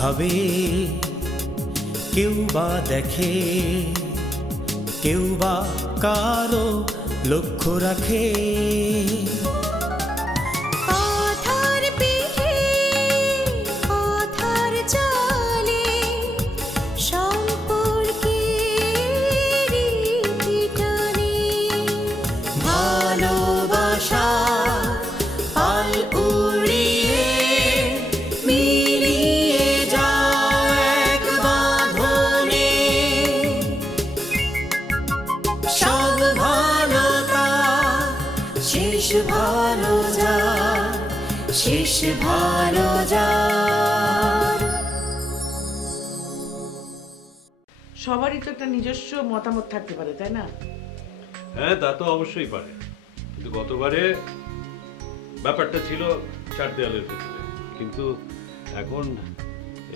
ভাবে কেউ বা দেখে কেউ বা কারও লক্ষ্য রাখে। একটা নিজস্ব মতামত থাকতে পারে তাই না? হ্যাঁ তা তো অবশ্যই পারে। কিন্তু গতবারে ব্যাপারটা ছিল চার দেয়ালের ভিতরে। কিন্তু এখন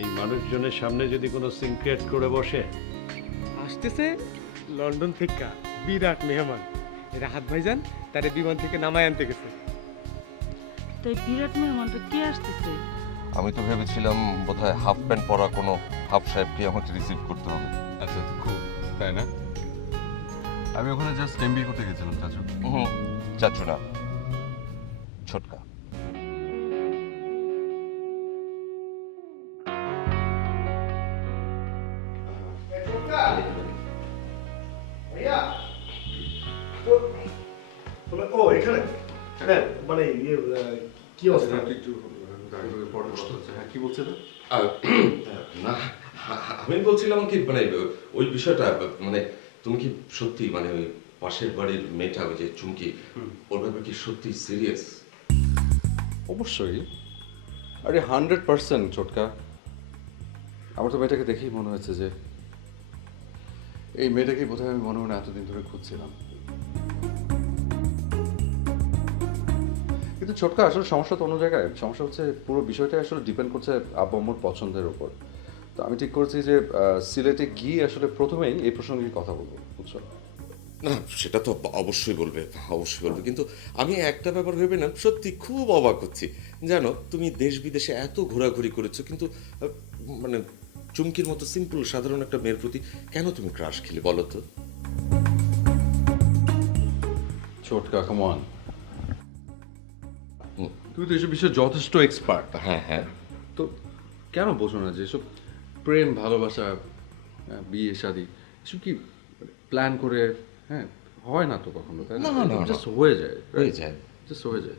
এই মানুষজনের সামনে যদি কোনো সিনক্রেট করে বসে। আসতেছে লন্ডন থেকে বিরাট মেহমান। রাহাত ভাইজান তারে বিমান থেকে নামায় আনতে গেছে। তাই বিরাট মেহমানটা কে আসতেছে? আমি তো ভেবেছিলাম বোধহয় হাফ প্যান্ট পরা কোনো হাফ সাহেবকে আমাকে রিসিভ করতে হবে। আচ্ছা তো খুব তাই না? আমি ওখানে জাস্ট এমবি করতে গেছিলাম চাচু। হুম চাচ্ছু না ছোটকা। ও এখানে? হ্যাঁ মানে ইয়ে কি অবস্থা? হ্যাঁ কি বলছে না আহ, না আমি বলছিলাম কি মানে ওই বিষয়টা মানে তুমি কি সত্যি মানে ওই পাশের বাড়ির মেয়েটা ওই যে চুমকি ওর ব্যাপারে কি সত্যি সিরিয়াস অবশ্যই। আরে হান্ড্রেড পার্সেন্ট ছোটকা। আমার তো মেয়েটাকে দেখেই মনে হয়েছে যে এই মেয়েটাকে বোধহয় আমি মনে মনে এতদিন ধরে খুঁজছিলাম। কিন্তু ছোটকা আসলে সমস্যা তো অন্য জায়গায়। সমস্যা হচ্ছে পুরো বিষয়টা আসলে ডিপেন্ড করছে আব্বু আম্মুর পছন্দের উপর। তো আমি ঠিক করেছি যে সিলেটে গিয়ে আসলে প্রথমেই এই প্রসঙ্গে কথা বলব বুঝছ? না সেটা তো অবশ্যই বলবে অবশ্যই বলবে। কিন্তু আমি একটা ব্যাপার ভেবে না সত্যি খুব অবাক হচ্ছি। জানো তুমি দেশ বিদেশে এত ঘোরাঘুরি করেছ কিন্তু মানে চুমকির মতো সিম্পল সাধারণ একটা মেয়ের প্রতি কেন তুমি ক্রাশ খেলে বলো তো? ছোটকা কমান। তুমি তো এসব বিষয়ে যথেষ্ট এক্সপার্ট হ্যাঁ হ্যাঁ। তো কেন বোঝো না যে এসব প্রেম ভালোবাসা হ্যাঁ, বিয়ে শাদি এসব কি প্ল্যান করে হ্যাঁ হয় না তো কখনো তাই না। জাস্ট হয়ে যায় হয়ে যায়। জাস্ট হয়ে যায়।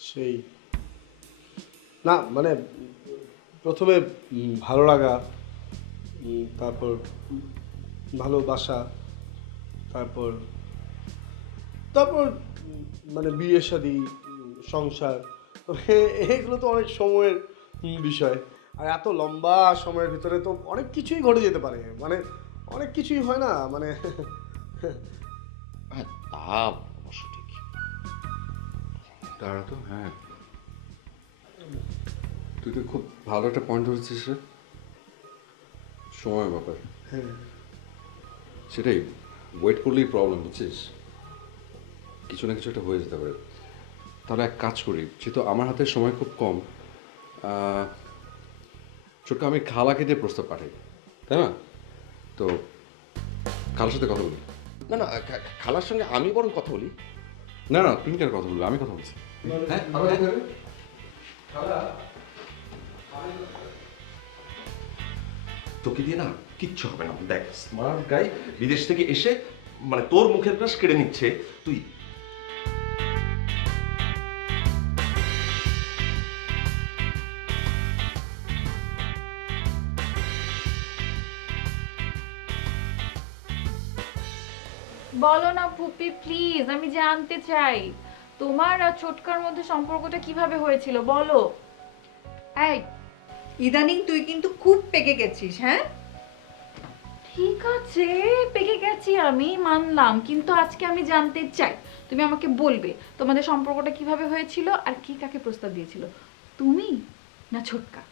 সেই। না মানে প্রথমে ভালো লাগা তারপর ভালোবাসা তারপর তারপর মানে বিয়ে শাদি সংসার। এগুলো তো অনেক সময়ের বিষয়। আর এত লম্বা সময়ের ভিতরে তো অনেক কিছুই ঘটে যেতে পারে। মানে অনেক কিছুই হয় না মানে হ্যাঁ তা অবশ্য ঠিক। তারা তো হ্যাঁ। তুই তো খুব ভালো একটা পয়েন্ট ধরেছিস রে। সময় ব্যাপার। হ্যাঁ। সেটাই ওয়েট করলেই প্রবলেম বুঝছিস? কিছু না কিছু একটা হয়ে যেতে পারে। তাহলে এক কাজ করি যেহেতু আমার হাতে সময় খুব কম আহ, ছোট্ট আমি খালাকে দিয়ে প্রস্তাব পাঠাই তাই না? তো খালার সাথে কথা বলি। না না খালার সঙ্গে আমি বরং কথা বলি। না না তুমি কেন কথা বলবে? আমি কথা বলছি। হ্যাঁ তোকে দিয়ে না কিচ্ছু হবে না। দেখ স্মার্ট গাই বিদেশ থেকে এসে মানে তোর মুখের গ্রাস কেড়ে নিচ্ছে। তুই বলো না ফুপি প্লিজ আমি জানতে চাই। তোমার আর ছোটকার মধ্যে সম্পর্কটা কীভাবে হয়েছিল বলো। এই ইদানিং তুই কিন্তু খুব পেকে গেছিস হ্যাঁ? ঠিক আছে পেকে গেছি আমি মানলাম কিন্তু আজকে আমি জানতে চাই তুমি আমাকে বলবে তোমাদের সম্পর্কটা কীভাবে হয়েছিল আর কি কাকে প্রস্তাব দিয়েছিল তুমি না ছোটকা?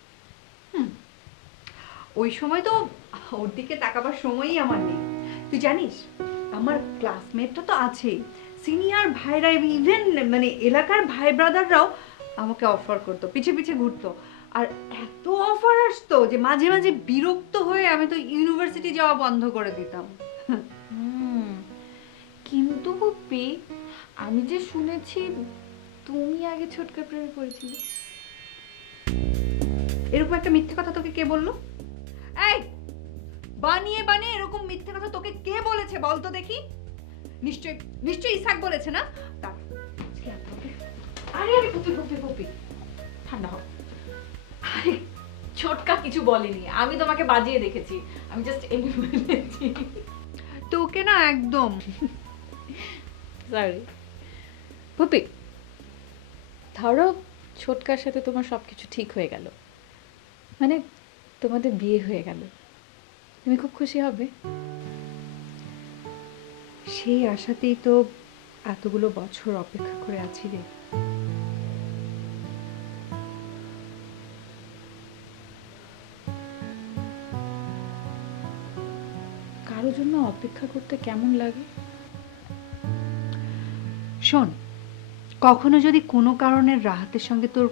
ওই সময় তো ওর দিকে তাকাবার সময়ই আমার নেই। তুই জানিস আমার ক্লাসমেটটা তো আছেই। সিনিয়র ভাইরা ইভেন মানে এলাকার ভাই ব্রাদাররাও আমাকে অফার করতো পিছে পিছে ঘুরতো। আর এত অফার আসতো যে মাঝে মাঝে বিরক্ত হয়ে আমি তো ইউনিভার্সিটি যাওয়া বন্ধ করে দিতাম। কিন্তু পপি আমি যে শুনেছি তুমি আগে ছোটকা প্রেমে পড়েছিলে এরকম একটা মিথ্যে কথা তোকে কে বলল? এই বানিয়ে বানিয়ে এরকম মিথ্যে কথা তোকে কে বলেছে বল তো দেখি? নিশ্চয় নিশ্চয় ইসাক বলেছে না? তা আরে আরে পপি পপি পপি ঠান্ডা হও। আরে ছোটকা কিছু বলেনি। আমি তোমাকে বাজিয়ে দেখেছি। আমি জাস্ট এমনি বলেছি। তোকে না একদম। সরি পপি ধরো ছোটকার সাথে তোমার সব কিছু ঠিক হয়ে গেল। মানে তোমাদের বিয়ে হয়ে গেল। তুমি খুব খুশি হবে। সেই আশাতেই তো এতগুলো বছর অপেক্ষা করে আছি রে। কারোর জন্য অপেক্ষা করতে কেমন লাগে? শোন, কখনো যদি কোনো কারণে রাহাতের সঙ্গে তোর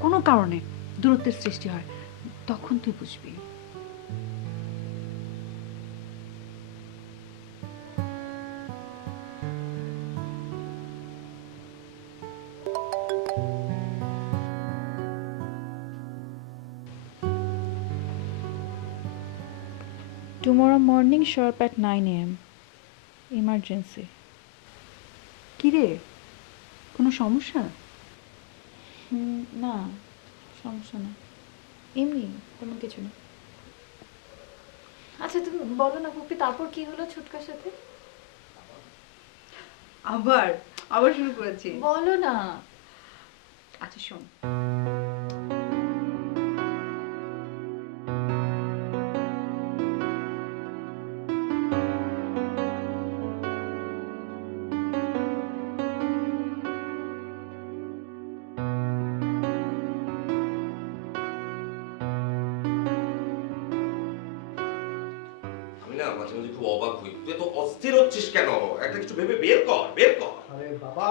কোনো কারণে দূরত্বের সৃষ্টি হয়, তখন তুই বুঝবি। Tomorrow morning sharp at nine AM emergency কি রে কোনো সমস্যা? না সমস্যা না। এমনি তেমন কিছু না। আচ্ছা তুমি বলো না পুপি তারপর কি হলো ছোটকার সাথে? আবার আবার শুরু করেছি। বলো না। আচ্ছা শোন।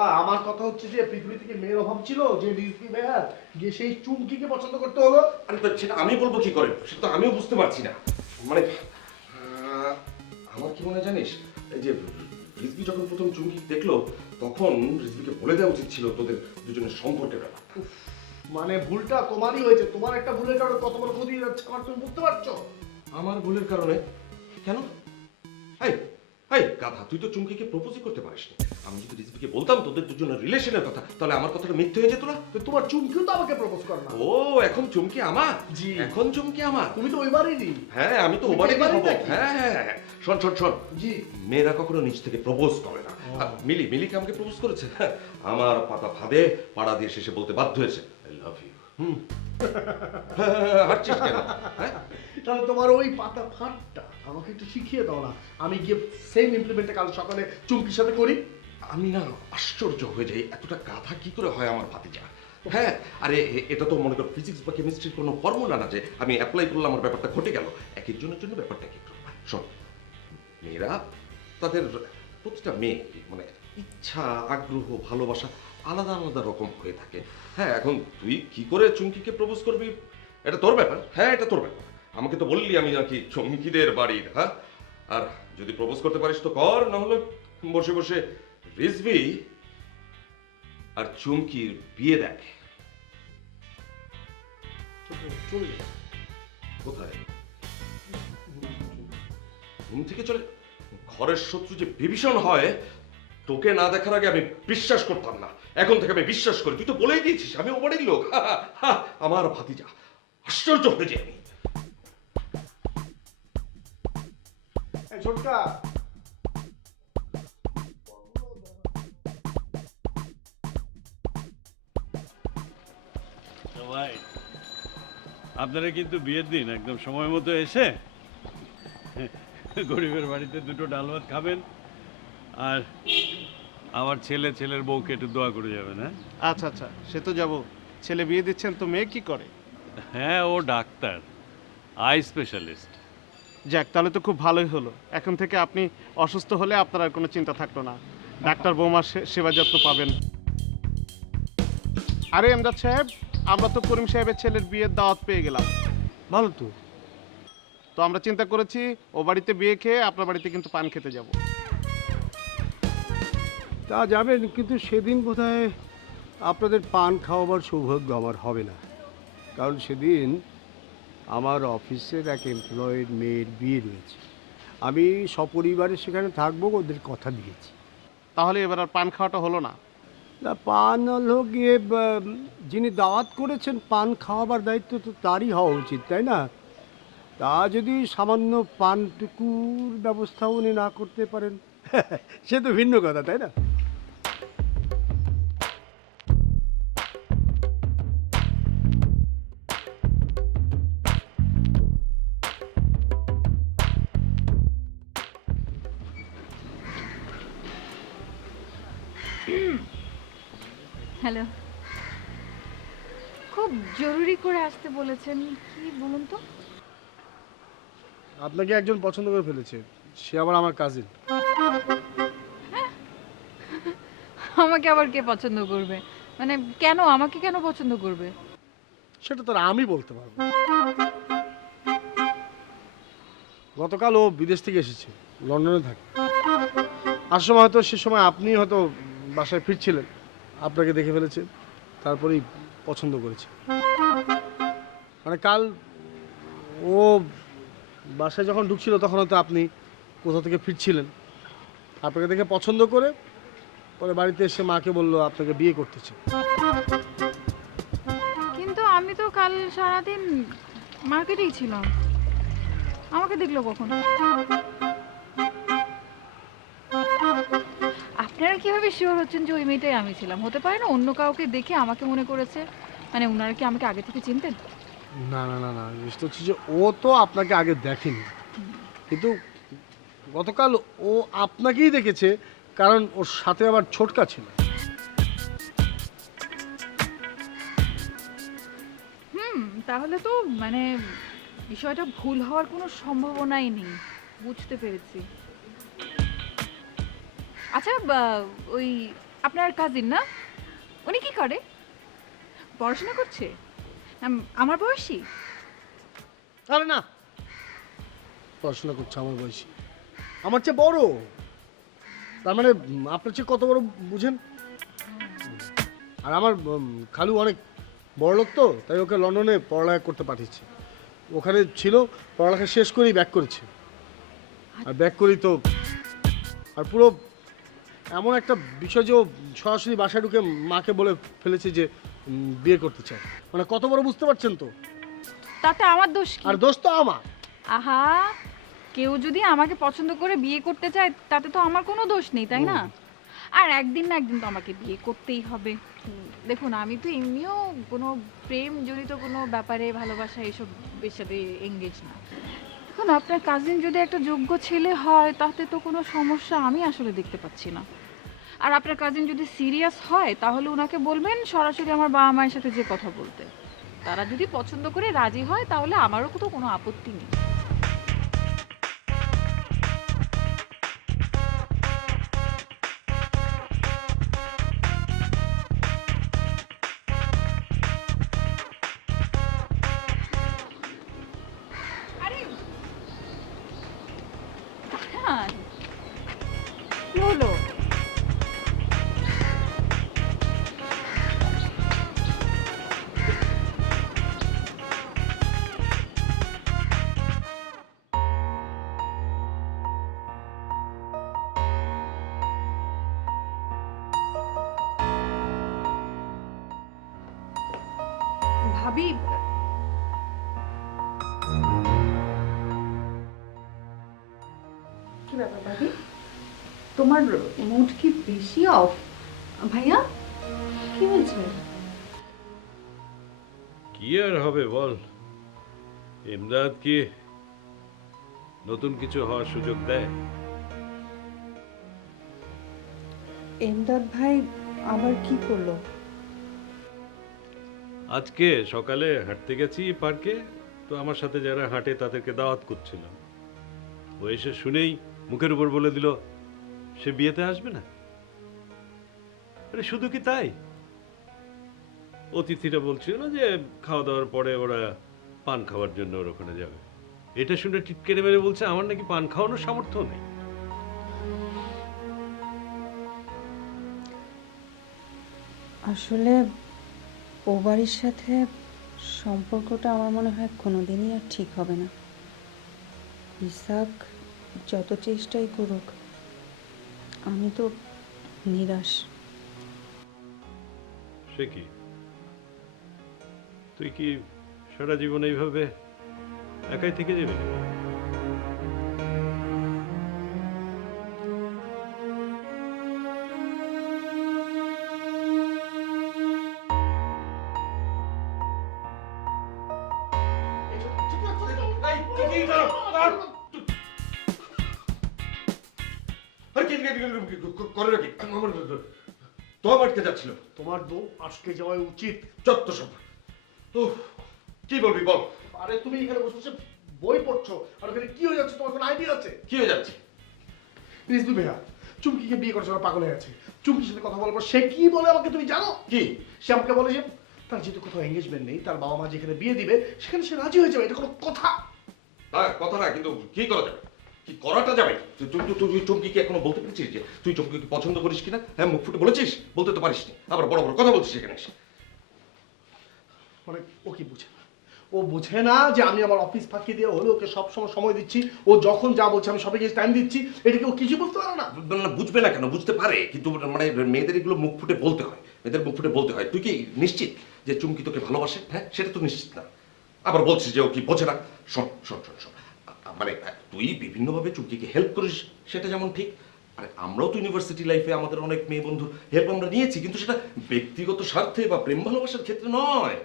আমার কথা হচ্ছে যে পৃথিবী থেকে মেয়ের অভাব ছিল যে রিজভি ভাইয়ার গিয়ে সেই চুমকিকে পছন্দ করতে হলো। আরে তো সেটা আমি বলব কি করে? সেটা তো আমিও বুঝতে পারছি না। মানে আহ, আমার কি মনে হয় জানিস? এই যে রিজবি যখন প্রথম চুমকি দেখল তখন রিজবিকে বলে দেওয়া উচিত ছিল তোদের দুজনের সম্পর্কের ব্যাপার। মানে ভুলটা তোমারই হয়েছে। তোমার একটা ভুলের কারণে কত বড় ক্ষতি হয়ে যাচ্ছে আমার তুমি বুঝতে পারছ? আমার ভুলের কারণে? কেন? হাই হাই গাধা তুই তো চুমকিকে প্রপোজই করতে পারিসনি। আমি যদি রিজবিকে বলতাম তোদের দুজনের রিলেশনের কথা তাহলে আমার কথাটা মিথ্যে হয়ে যেত না? তো তোমার চুমকিও তো আমাকে প্রপোজ কর না। ও এখন চুমকি আমার? জি। এখন চুমকি আমার? তুমি তো ওইবারই নি। হ্যাঁ আমি তো হব হ্যাঁ হ্যাঁ হ্যাঁ। শোন শোন শোন। জি। মেয়েরা কখনো নিজ থেকে প্রপোজ করে না। মিলি মিলি কি আমাকে প্রপোজ করেছে? হ্যাঁ, আমার পাতা ফাঁদে পাড়া দিয়ে শেষে বলতে বাধ্য হয়েছে আই লাভ ইউ হুম। হ্যাঁ, হাঁটছিস কেন? হ্যাঁ? তাহলে তোমার ওই পাতা ফাটটা আমাকে একটু শিখিয়ে দাও না। আমি গিয়ে সেম ইমপ্লিমেন্টটা কাল সকালে চুমকির সাথে করি। আমি না আশ্চর্য হয়ে যাই এতটা গাধা কি করে হয় আমার ভাতিজা? হ্যাঁ? আরে এটা তো মনে কর ফিজিক্স বা কেমিস্ট্রির কোনো ফর্মুলা না যে আমি অ্যাপ্লাই করলাম আমার ব্যাপারটা ঘটে গেল। এক একজনের জন্য ব্যাপারটা কি শোন মেয়েরা তাদের প্রতিটা মেয়ে মানে ইচ্ছা আগ্রহ ভালোবাসা আলাদা আলাদা রকম হয়ে থাকে। হ্যাঁ এখন তুই কি করে চুমকিকে প্রপোজ করবি? এটা তোর ব্যাপার। হ্যাঁ এটা তোর ব্যাপার। আমাকে তো বললি আমি নাকি চুমকিদের বাড়ির হ্যাঁ? আর যদি প্রপোজ করতে পারিস তো কর না হলে বসে বসে রিজভি আর চুমকির বিয়ে দেখ। কোথায়? ঘুম থেকে চলে ঘরের শত্রু যে বিভীষণ হয় তোকে না দেখার আগে আমি বিশ্বাস করতাম না। এখন থেকে আমি বিশ্বাস করি। তুই তো বলেই দিয়েছিস আমি ও বাড়ির লোক। হা, হা, হা, আমার ভাতিজা। আশ্চর্য হয়ে যাই আমি। ছোটকা। আপনারা কিন্তু বিয়ের দিন একদম সময় মতো এসে গরিবের বাড়িতে দুটো ডাল ভাত খাবেন। আর আমার ছেলে ছেলের বউকে একটু দোয়া করে যাবেন হ্যাঁ? আচ্ছা আচ্ছা সে তো যাব। ছেলে বিয়ে দিচ্ছেন তো মেয়ে কি করে? হ্যাঁ ও ডাক্তার আই স্পেশালিস্ট। যাক তাহলে তো খুব ভালোই হলো। এখন থেকে আপনি অসুস্থ হলে আপনার আর কোনো চিন্তা থাকল না। ডাক্তার বৌমার সে- সেবা যত্ন পাবেন। আরে এমদাদ সাহেব আমরা তো করিম সাহেবের ছেলের বিয়ের দাওয়াত পেয়ে গেলাম। ভালো তো। তো আমরা চিন্তা করেছি ও বাড়িতে বিয়ে খেয়ে আপনার বাড়িতে কিন্তু পান খেতে যাব। তা যাবেন কিন্তু সেদিন বোধহয় আপনাদের পান খাওয়াবার সৌভাগ্য আমার হবে না। কারণ সেদিন আমার অফিসের এক এমপ্লয়ের মেয়ের বিয়ে রয়েছে। আমি সপরিবারে সেখানে থাকব ওদের কথা দিয়েছি। তাহলে এবার আর পান খাওয়াটা হলো না? না পান হলো গিয়ে যিনি দাওয়াত করেছেন পান খাওয়াবার দায়িত্ব তো তারই হওয়া উচিত তাই না? তা যদি সামান্য পানটুকুর ব্যবস্থা উনি না করতে পারেন সে তো ভিন্ন কথা তাই না? খুব জরুরি করে আসতে বলেছেন। কি বলুন তো? আপনাকে একজন পছন্দ করে ফেলেছে। সে আবার আমার কাজিন আমাকে আবার কে পছন্দ করবে? মানে কেন? আমাকে কেন পছন্দ করবে? সেটা তো আর আমি বলতে পারব না। গতকাল ও বিদেশ থেকে এসেছে। লন্ডনে থাকে। আসার সময় হয়তো সে সময় আপনি হয়তো বাসায় ফিরছিলেন। আপনাকে দেখে ফেলেছে। তারপরেই পছন্দ করেছে। মানে কাল ও বাসায় যখন ঢুকছিল তখন হয়তো আপনি কোথা থেকে ফিরছিলেন। আপনাকে দেখে পছন্দ করে পরে বাড়িতে এসে মাকে বলল, আপনাকে বিয়ে করতেছে কিন্তু আমি তো কাল সারাদিন মার্কেটেই ছিলাম। আমাকে দেখল কখন? আপনারা কীভাবে শিওর হচ্ছেন যে ওই মেয়েটাই আমি ছিলাম? হতে পারে না অন্য কাউকে দেখে আমাকে মনে করেছে? মানে ওনারা কি আমাকে আগে থেকে চিনতেন? না না না না জিনিসটা হচ্ছে যে ও তো আপনাকে আগে দেখেনি। কিন্তু গতকাল ও আপনাকেই দেখেছে কারণ ওর সাথে আবার ছোটকা ছিল। হুম তাহলে তো মানে বিষয়টা ভুল হওয়ার কোনো সম্ভাবনাই নেই। বুঝতে পেরেছি। আচ্ছা বা- ওই আপনার কাজিন না? উনি কি করে? পড়াশোনা করছে? আম- আমার বয়সী? আরে না। পড়াশোনা করছে আমার বয়সী। আমার চেয়ে বড়। তার মানে আপনার চেয়ে কত বড় বুঝেন? আর আমার খালু অনেক বড় লোক তো, তাই ওকে লন্ডনে পড়ালেখা করতে পাঠিয়েছে। ওখানে ছিল, পড়ালেখা শেষ করেই ব্যাক করেছে। আর ব্যাক করেই তো, আর পুরো এমন একটা বিষয় যে ও সরাসরি বাসায় ঢুকে মাকে বলে ফেলেছে যে উম, বিয়ে করতে চায়। মানে কত বড় বুঝতে পারছেন তো? তাতে আমার দোষ কি? আর দোষ তো আমার। আহা কেউ যদি আমাকে পছন্দ করে বিয়ে করতে চায় তাতে তো আমার কোনো দোষ নেই তাই না? আর একদিন না একদিন তো আমাকে বিয়ে করতেই হবে। হুম, দেখুন আমি তো এমনিও কোনো প্রেম জড়িত কোনো ব্যাপারে ভালোবাসা এসব এর সাথে এঙ্গেজ না। এখন আপনার কাজিন যদি একটা যোগ্য ছেলে হয়, তাতে তো কোনো সমস্যা আমি আসলে দেখতে পাচ্ছি না। আর আপনার কাজিন যদি সিরিয়াস হয়, তাহলে ওনাকে বলবেন সরাসরি আমার বাবা মায়ের সাথে যে কথা বলতে। তারা যদি পছন্দ করে রাজি হয়, তাহলে আমারও তো কোনো আপত্তি নেই। কি অফ ভাইয়া কি হয়েছে? কি আর হবে বল? ইমদাদ কি নতুন কিছু হওয়ার সুযোগ দেয়? এমদাদ ভাই আবার কি করল? আজকে সকালে হাঁটতে গেছি পার্কে তো আমার সাথে যারা হাঁটে তাদেরকে দাওয়াত করছিলাম। ও এসে শুনেই মুখের উপর বলে দিল সে বিয়েতে আসবে না? আরে, শুধু কি তাই? অতিথিরা বলছিল যে খাওয়া দাওয়ার পরে ওরা পান খাওয়ার জন্য ওর ওখানে যাবে। এটা শুনে টিটকেরে মেরে বলছে, আমার নাকি পান খাওয়ানোর সামর্থ্য নেই। আসলে ও বাড়ির সাথে সম্পর্কটা আমার মনে হয় কোনোদিনই আর ঠিক হবে না। ইসাক যত চেষ্টাই করুক, আমি তো নিরাশ। সে কি? তুই কি সারা জীবন এইভাবে একাই থেকে যাবে? যাচ্ছিল। তোমার বউ আজকে যাওয়া উচিত। যত সব কি বলবি বল? আরে তুমি এখানে বসে বসে বই পড়ছো আর ওখানে কি হয়ে যাচ্ছে? তোমার কোনো আইডিয়া আছে? কি হয়ে যাচ্ছে? রিজবি ভাইয়া চুমকিকে বিয়ে করেছে ওরা পাগল হয়ে গেছে চুমকির সাথে কথা পর সে কি বলে আমাকে তুমি জানো? কি? সে আমাকে বলে যে তার যেহেতু কোথাও এঙ্গেজমেন্ট নেই তার বাবা মা যেখানে বিয়ে দিবে সেখানে সে রাজি হয়ে যাবে এটা কোনো কথা? কথা না কিন্তু কি করা যাবে? কি করাটা যাবে? তুই তুই চমকিকে এখনও বলতে পেরেছিস যে তুই চমকিকে পছন্দ করিস কিনা? হ্যাঁ মুখ ফুটে বলেছিস? বলতে তো পারিস আবার বড় বড় কথা বলছিস এখানে এসে। মানে ও কি বুঝে না? ও বুঝে না যে আমি আমার অফিস ফাঁকি দিয়ে হলে ওকে সবসময় সময় দিচ্ছি। ও যখন যা বলছে আমি সবাইকে টাইম দিচ্ছি। এটাকে ও কিছু বুঝতে পারে না? বুঝবে না বুঝবে না কেন? বুঝতে পারে। কিন্তু মানে মেয়েদের এগুলো মুখ ফুটে বলতে হয়। মেয়েদের মুখ ফুটে বলতে হয়। তুই কি নিশ্চিত যে চুমকি তোকে ভালোবাসে? হ্যাঁ সেটা তো নিশ্চিত না। আবার বলছিস যে ও কি বোঝে না? শোন শোন শোন শোন। মানে তুই বিভিন্নভাবে চুমকিকে হেল্প করিস সেটা যেমন ঠিক। আর আমরাও তো ইউনিভার্সিটি লাইফে আমাদের অনেক মেয়ে বন্ধুর হেল্প আমরা নিয়েছি কিন্তু সেটা ব্যক্তিগত স্বার্থে বা প্রেম ভালোবাসার ক্ষেত্রে নয়।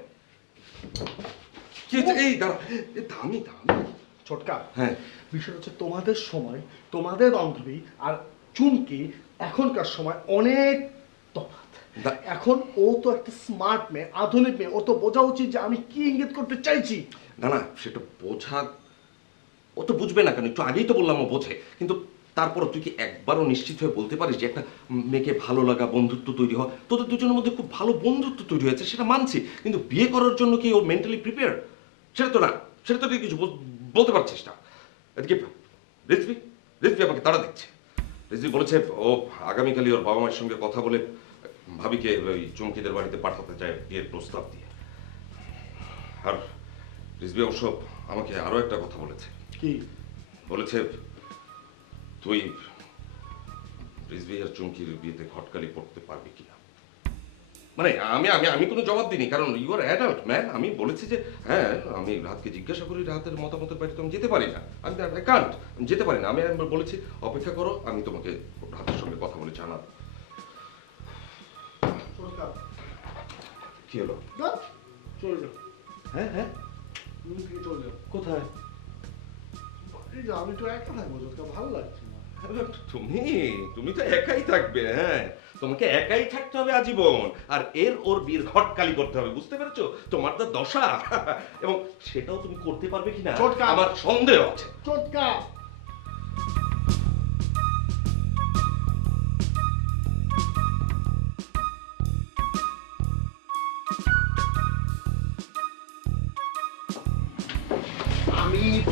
কি হচ্ছে? এই দাঁড়া। এ, দামি দামি। ছোটকা হ্যাঁ। বিষয় হচ্ছে তোমাদের সময় তোমাদের বান্ধবী আর চুমকি এখনকার সময় অনেক তফাৎ। এখন ও তো একটা স্মার্ট মেয়ে আধুনিক মেয়ে ও তো বোঝা উচিত যে আমি কি ইঙ্গিত করতে চাইছি। না না সেটা বোঝা ও তো বুঝবে না কেন? একটু আগেই তো বললাম ও বোঝে। কিন্তু তারপর তুই কি একবারও নিশ্চিত হয়ে বলতে পারিস যে একটা মেয়েকে ভালো লাগা, বন্ধুত্ব তৈরি হয় তোদের দুজনের মধ্যে খুব ভালো বন্ধুত্ব তৈরি হয়েছে, সেটা মানছি। কিন্তু বিয়ে করার জন্য কি ও মেন্টালি প্রিপেয়ার সেটা তো না। সেটা তো তুই কিছু বল- বলতে পারছিস না। এদিকে রিজভি রিজভি আমাকে তাড়া দিচ্ছে। রিজভি বলেছে, ও আগামীকালই ওর বাবা মায়ের সঙ্গে কথা বলে ভাবিকে ওই চুমকিদের বাড়িতে পাঠাতে চায় বিয়ের প্রস্তাব দিয়ে। আর রিজবি অবশ্য আমাকে আরও একটা কথা বলেছে। কি? বলেছে তুই রিজবি আর চুমকির বিয়েতে ঘটকালি পড়তে পারবি কিনা? মানে আমি আমি আমি কোনো জবাব দিইনি কারণ ইউ আর অ্যাডাল্ট ম্যান আমি বলেছি যে হ্যাঁ আমি রাতকে জিজ্ঞাসা করি রাতের মতামতের বাইরে তো আমি যেতে পারি না। আমি কান্ট আমি যেতে পারি না। আমি একবার বলেছি অপেক্ষা করো আমি তোমাকে রাতের সঙ্গে কথা বলে জানাব। কি হলো? চলে যাও। হ্যাঁ হ্যাঁ। চলে যাও। কোথায়? এই যে আমি তো একা থাকব ছোটকা ভালো লাগছে না। তুমি তুমি তো একাই থাকবে হ্যাঁ। তোমাকে একাই থাকতে হবে আজীবন আর এর ওর বীর ঘটকালি করতে হবে বুঝতে পেরেছ? তোমার তো দশা এবং সেটাও তুমি করতে পারবে কিনা? চটকা। আমার সন্দেহ আছে। ছোটকা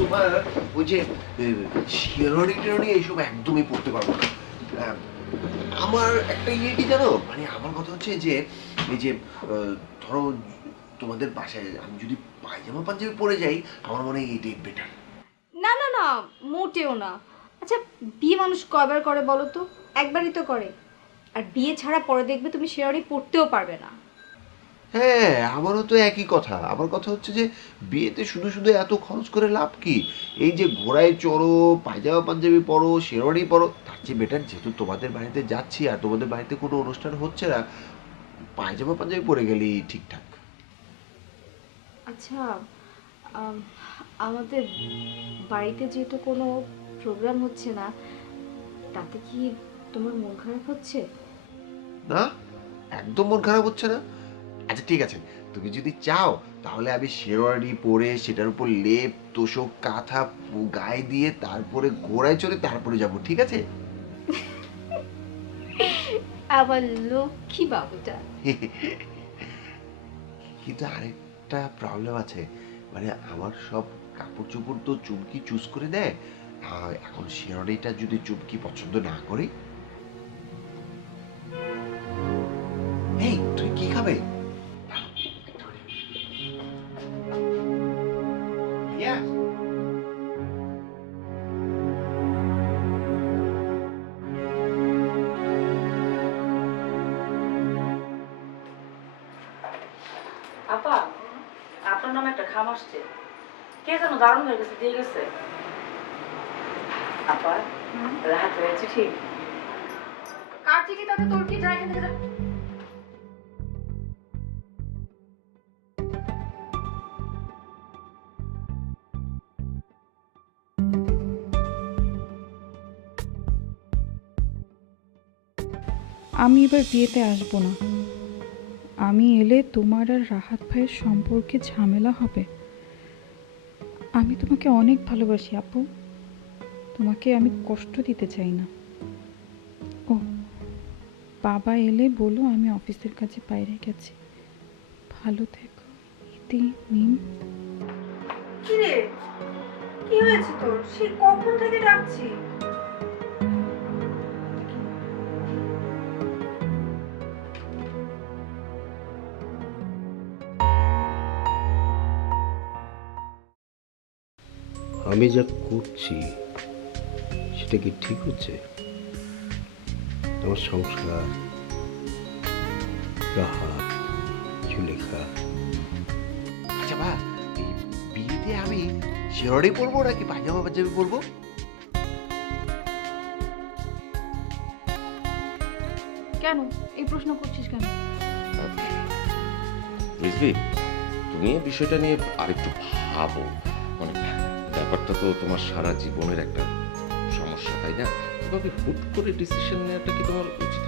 তোমার ওই যে শিরোনি টিরোনি এইসব একদমই পড়তে পারব না। আমার একটা ইয়ে কি জানো? মানে আমার কথা হচ্ছে যে, এই যে ধরো তোমাদের বাসায় আমি যদি পায়জামা পাঞ্জাবি পরে যাই, আমার মনে হয় এইটাই বেটার না না না, মোটেও না। আচ্ছা বিয়ে মানুষ কয়বার করে বলো তো? একবারই তো করে। আর বিয়ে ছাড়া পরে দেখবে তুমি শেয়ারি পড়তেও পারবে না। হ্যাঁ আমারও তো একই কথা। আমার কথা হচ্ছে যে বিয়েতে শুধু শুধু এত খরচ করে লাভ কি? এই যে ঘোড়ায় চড়ো পায়জামা পাঞ্জাবি পরো শেরওয়ানি পরো তার চেয়ে বেটার যেহেতু তোমাদের বাড়িতে যাচ্ছি আর তোমাদের বাড়িতে কোনো অনুষ্ঠান হচ্ছে না পায়জামা পাঞ্জাবি পরে গেলেই ঠিকঠাক। আচ্ছা আমাদের বাড়িতে যেহেতু কোনো প্রোগ্রাম হচ্ছে না তাতে কি তোমার মন খারাপ হচ্ছে? না একদম মন খারাপ হচ্ছে না। আচ্ছা ঠিক আছে। তুমি যদি চাও তাহলে আমি শেরওয়ানি পরে সেটার উপর লেপ তোষক কাঁথা গায়ে দিয়ে তারপরে ঘোড়ায় চড়ে তারপরে যাব ঠিক আছে? আবার লক্ষ্মী বাবুটা। কিন্তু আরেকটা প্রবলেম আছে। মানে আমার সব কাপড় চোপড় তো চুমকি চুজ করে দেয়। আর এখন শেরওয়ানিটা যদি চুমকি পছন্দ না করে? এই তুই কি খাবে? আসছে। কে যেন দারুণ হয়ে গেছে দিয়ে গেছে। আপা রাহাত হয়েছে ঠিক? কার চিঠি তাতে তোর কি যায় এখান থেকে? আমি এবার বিয়েতে আসব না। আমি এলে তোমার আর রাহাত ভাইয়ের সম্পর্কে ঝামেলা হবে। আমি তোমাকে অনেক ভালোবাসি, আপু। তোমাকে আমি কষ্ট দিতে চাই না। ও, বাবা এলে বলো আমি অফিসের কাছে বাইরে গেছি। ভালো থেকো, ইতি মিম কি রে কি হয়েছে তোর? সে কখন থেকে ডাকছি? আমি যা করছি সেটা কি ঠিক হচ্ছে? আমার সংসার রাহাত আচ্ছা বা এই বিয়েতে আমি শেরওয়ানি পরবো নাকি পায়জামা পাঞ্জাবি পরবো? কেন? এই প্রশ্ন করছিস কেন? রিজভি তুমি এই বিষয়টা নিয়ে আরেকটু ভাবো। ব্যাপারটা তো তোমার সারা জীবনের একটা সমস্যা, তাই না? তবে হুট করে ডিসিশন নেওয়াটা কি তোমার উচিত